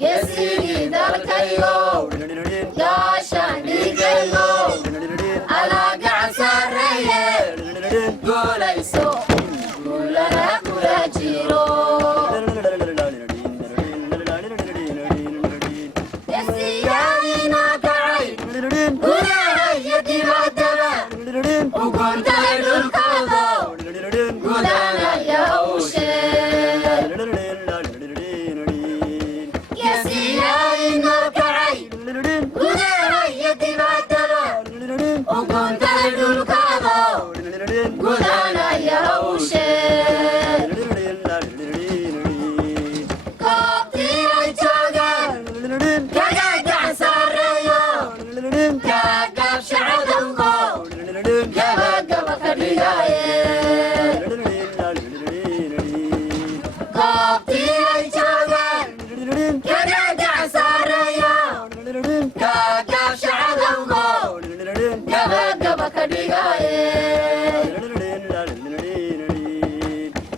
يسيري دالكيو يا شانديكيو على قعن سارية قوليسو قولنا كلا جيرو يسيرينا قعي قولنا يدي مدبا وقلت للكاظو قولنا يا أوشي وكنت أدل كذا قدانا يا وشي قبتي عجاقا كاقا ساريا كاقا شعودنكو كاقا بكرياي قبتي عجاقا كاقا ساريا كاقا شعودنكو gaba ka dhigaye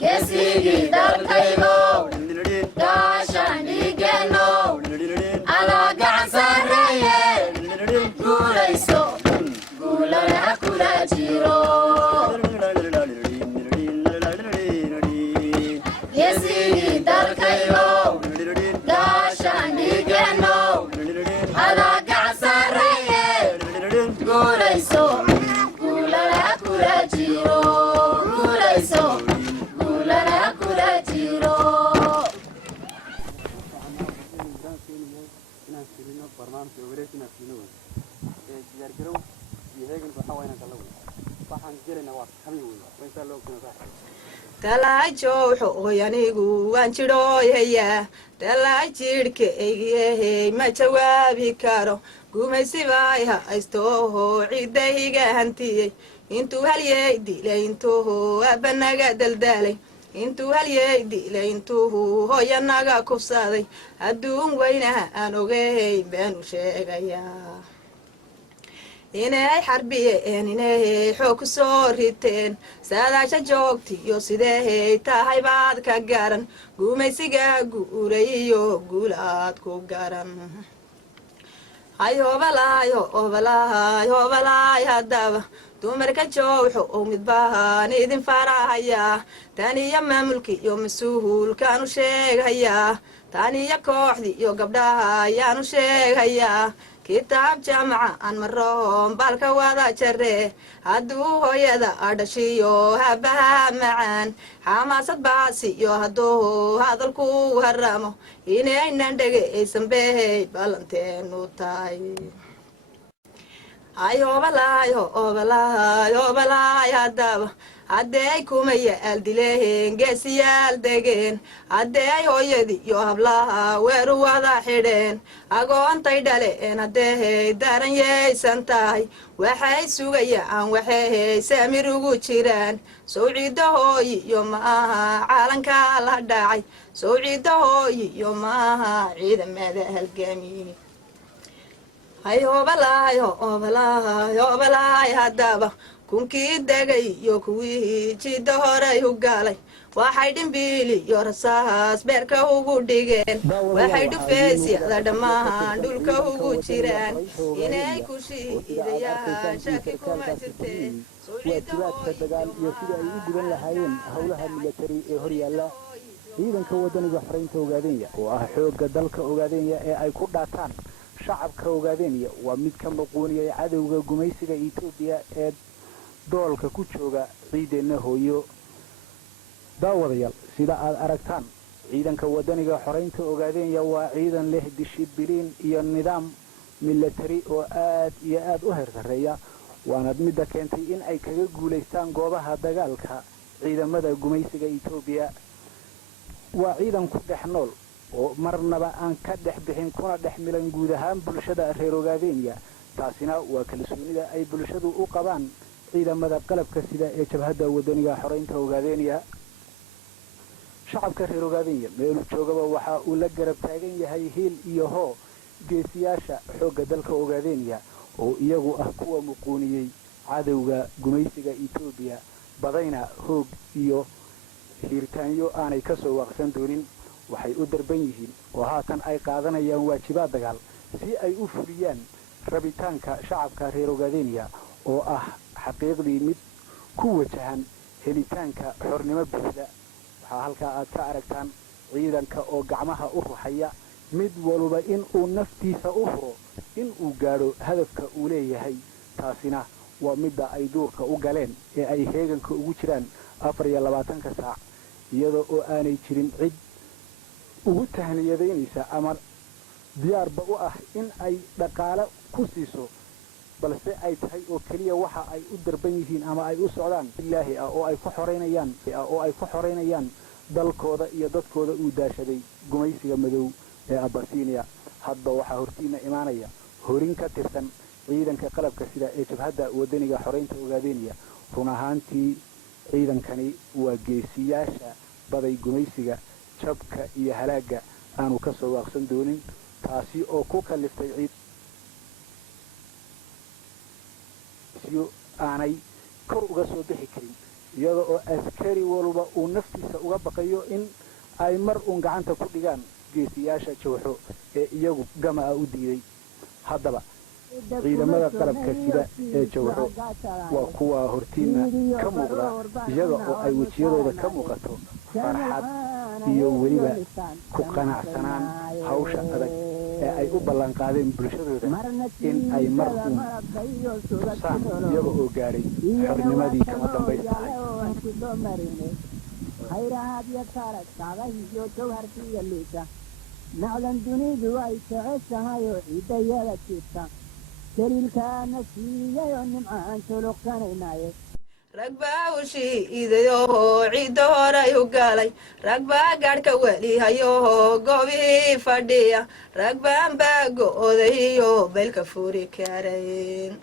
geesigii dalkaygo gaashaandhigeeno alaa gacan sarreeye guulayso guulana kula jiro geesigii dalkaygo gaashaandhigeeno alaa gacan sarreeye guulayso guulana kula jiro guulayso guulana kula jiro talaajo xooyanigu waan jidhooyayaa talaaj jidhkaygiyahey ma jawaabi karo gumaysibaay haystoho ciddayga hantiyey intuu halyey dilay intuhu abbanaga daldaalay intuu halyey dilay intuhu hooyanaga kubsaday adduun weynaha aan ogey baanu sheegayaa inay xarbiyeen inay xoog ku soo riteen saadaasha joogtiyo sideehay tahay baad ka garan gumaysiga guuray iyo guulaad ku garan hobalaay haddaba dumarka jowxo oo midbaan idin farahayaa taniyo maamulki iyo mas-uulkaanu sheeghayaa taniyo kooxdii iyo gabdhaha ayaanu sheeghayaa kitaab jaamaca aan maroon baalka wada jaree hadduu hooyada adhashiyo habaha macaan xamaasad baasi iyo hadduu hadalku haramo inaynan dhegaysan behey ballanteenu tahay hobalaay haddaba hadday kumaya aaldileen geesiyaal degeen hadday hooyadii iyo hablaha weeru wada xidheen agoontay dhaleen hadday daran yaysan tahay waxay sugayaan waxay saamir ugu jiraan sowciidda hooyi iyo maaha caalanka la dhacay sowciidda hooyi iyo maaha ciidamada halgaami hobalaay haddaba kunkii degay iyo kuwii jidda horay u galay waxay dhimbiili iyo rasaas beerka ugu dhigeen waxay dhufeesyada dhammaan dhulka ugu jiraan inay ku shiidayaan shaki kuma jirteen waajibaadka dagaal iyo sida ay u gudan lahaayeen howlaha milatari ee horyaalla ciidanka wadaniga xoreynta Ogaadenya oo ah xoogga dalka Ogaadenya ee ay ku dhaataan shacabka Ogaadenya waa mid ka maqooniyay cadawga gumaysiga Itoobiya ee doolka ku jooga ciidanna hooyo daawadayaal sida aad aragtaan ciidanka wadaniga xoreynta Ogaadenya waa ciidan leh dishibiliin iyo nidaam milatari oo aad iyo aad u heersareeya waana mid keentay in ay kaga guuleystaan goobaha dagaalka ciidamada gumaysiga Itoobiya waa ciidan ku dhex nool oo marnaba aan ka dhex bixin kuna dhex milan guud ahaan bulshada reer Ogaadenya taasina waa kalsoonida ay bulshadu u qabaan ciidamada qalabka sida ee jabhadda wadaniga xoreynta Ogaadenya shacabka reer Ogaadenya meel joogaba waxa uu la garab taagan yahay hiil iyo hoo geesiyaasha xoogga dalka Ogaadenya oo iyagu ah kuwa muquuniyay cadawga gumaysiga Itoobiya badayna hoog iyo hiirtaanyo aanay ka soo waqsan doonin waxay u darban yihiin oo haatan ay qaadanayaan waajibaad dagaal si ay u fuliyaan rabitaanka shacabka reer Ogaadeniya oo ah xaqiiqdii mid ku wajahan helitaanka xornimo buuxda. waxaa halkaa aad ka aragtaan ciidanka oo gacmaha u ruxaya mid walba in uu naftiisa u huro in uu gaadho hadafka uu leeyahay. taasina waa midda ay duurka u galeen ee ay heeganka ugu jiraan 24 saac iyadoo oo aanay jirin cid ugu tahniyadaynaysa ama diyaarba u ah in ay dhaqaale ku siiso, balse ay tahay oo keliya waxa ay u darban yihiin ama ay u socdaan ilaahi ah oo ay ku xoreynayaan dalkooda iyo dadkooda uu daashaday gumaysiga madow ee Abyssinia. hadda waxaa hortiina imaanaya horin ka tirsan ciidanka qalabka sida ee jabhadda wadaniga xoreynta Ogaadeniya. run ahaantii ciidankani waa geesiyaasha baday gumaysiga jabka iyo halaaga aanu ka soo waaqsan doonin, taasi oo ku kaliftay ciidanka aanay kor uga soo bixi karin iyada oo askari walba uu naftiisa uga baqayo in ay mar uun gacanta ku dhigaan geesiyaasha jawxo ee iyagu gamaa u diiday. haddaba ciidamada qalabka sida ee jawxo waa kuwa hortiina ka muuqda iyada oo ay wejiyadooda ka muuqato farxad iyo weliba ku qanacsanaan hawsha adag ee ay u ballan qaadeen bulshadooda in ay mar uun tusaan iyaga oo gaadhay xornimadii kama dambaystahay. macdan dunidu ay jeceshahay oo ciidayada jirta daliilkaana siiyay oo nimcaan suluqsanaynaye. rag baa u shiidayoo ciidda horay u galay, rag baa gaadhka weli hayoo goobihii fadhiya, rag baan baa go'odayoo baylka furi karayn.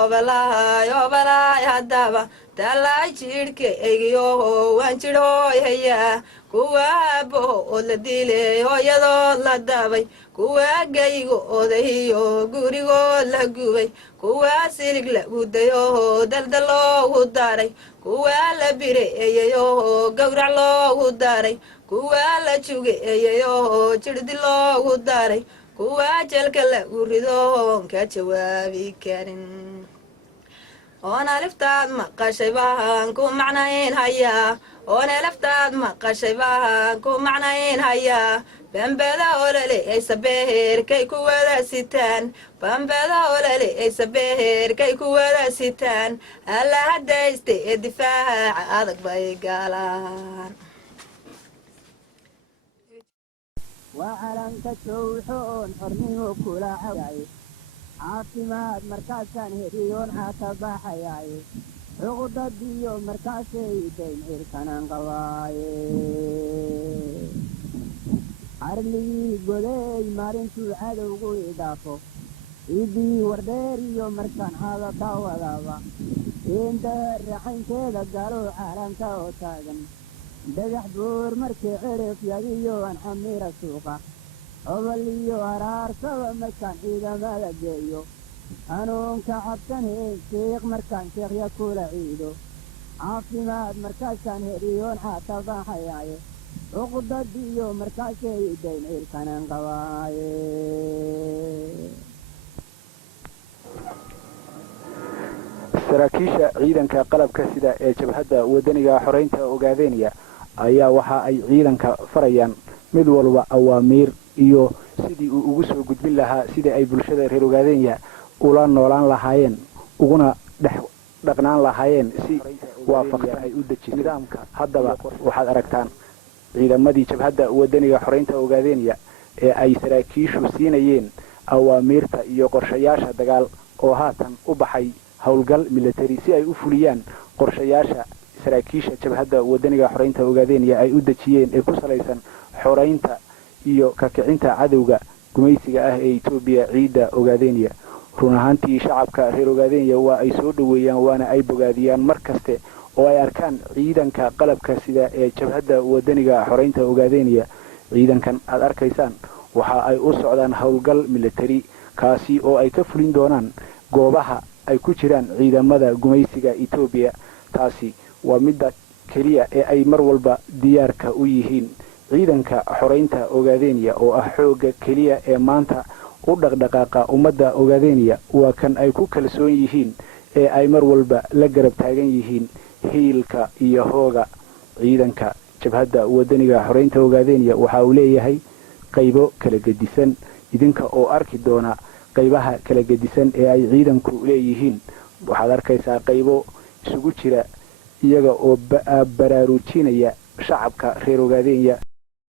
obalaay haddaba tallaay jidhka egiyohoo waan jidhooy hayaa, kuwa aabbaho ood la dilay hooyadood la dabay, kuwa gaygo odahiyo gurigood la gubay, kuwa silig la gudayohoo daldal loogu daray, kuwa la bireeyayohoo gawrac loogu daray, kuwa la jugeeyayohoo jirdi loogu daray, kuwa jelka lagu ridoon ka jawaabi karin. oona liftaad maqashay baan ku macnayn hayaa, oona liftaad maqashay baan ku macnayn hayaa, bambada olole ay sabeherkay ku wada sitaan, bambada olole ay sabeherkay ku wada sitaan, alla hadayste ee difaaca adag bay galaan. وعلنك توحون حرمه كلا حياي عاصمات مركزان هريون عتبا حياي عقدة ديو مركزي دين إركانان قواي عرلي قولي مارنتو عدو إضافو إيدي ورديريو مركان هذا طاوة دابا إن دهر رحين كذا قالوا عالم كاوتاقن دجح دور مركي عرف يديو عن حمير السوقة أوليو هرار سوى مكان إذا ما لقيو أنون كعبتن شيخ مركان شيخ يكول عيدو عاصمات مركز كان هريون حتى ضحياي عقدة ديو مركز شيدين إركانان قواي. saraakiisha ciidanka qalabka sida ee jabhadda wadaniga xoreynta Ogaadeniya ayaa waxa ay ciidanka farayaan mid walba awaamiir iyo sidii uu ugu soo gudbin lahaa sidii ay bulshada reer Ogaadeniya ula noolaan lahaayeen uguna dhaqnaan lahaayeen si waafaqsan ay u dejiyeen nidaamka. haddaba waxaad aragtaan ciidamadii jabhadda wadaniga xoreynta Ogaadeniya ee ay saraakiishu siinayeen awaamiirta iyo qorshayaasha dagaal oo haatan u baxay howlgal military si ay u fuliyaan qorshayaasha saraakiisha jabhadda wadaniga xoreynta Ogaadeniya ay u dejiyeen ee ku salaysan xoreynta iyo ka kicinta cadawga gumaysiga ah ee Itoobiya ciida Ogaadeniya. run ahaantii shacabka reer Ogaadeniya waa ay soo dhaweeyaan waana ay bogaadiyaan markaste oo ay arkaan ciidanka qalabka sida ee jabhadda wadaniga xoreynta Ogaadeniya. ciidankan aad arkaysaan waxa ay u socdaan howlgal military kaasi oo ay ka fulin doonaan goobaha ay ku jiraan ciidamada gumaysiga Itoobiya. taasi waa midda keliya ee ay mar walba diyaarka u yihiin ciidanka xoreynta Ogaadeniya oo ah xoogga keliya ee maanta u dhaqdhaqaaqa ummadda Ogaadeniya waa kan ay ku kalsoon yihiin ee ay mar walba la garab taagan yihiin hiilka iyo hooga ciidanka jabhadda wadaniga xoreynta Ogaadeniya waxa uu leeyahay qaybo kala gedisan idinka oo arki doona qaybaha kala gedisan ee ay ciidanku leeyihiin waxaad arkaysaa qaybo isugu jira iyaga oo baraarujinaya shacabka reer Ogaadeniya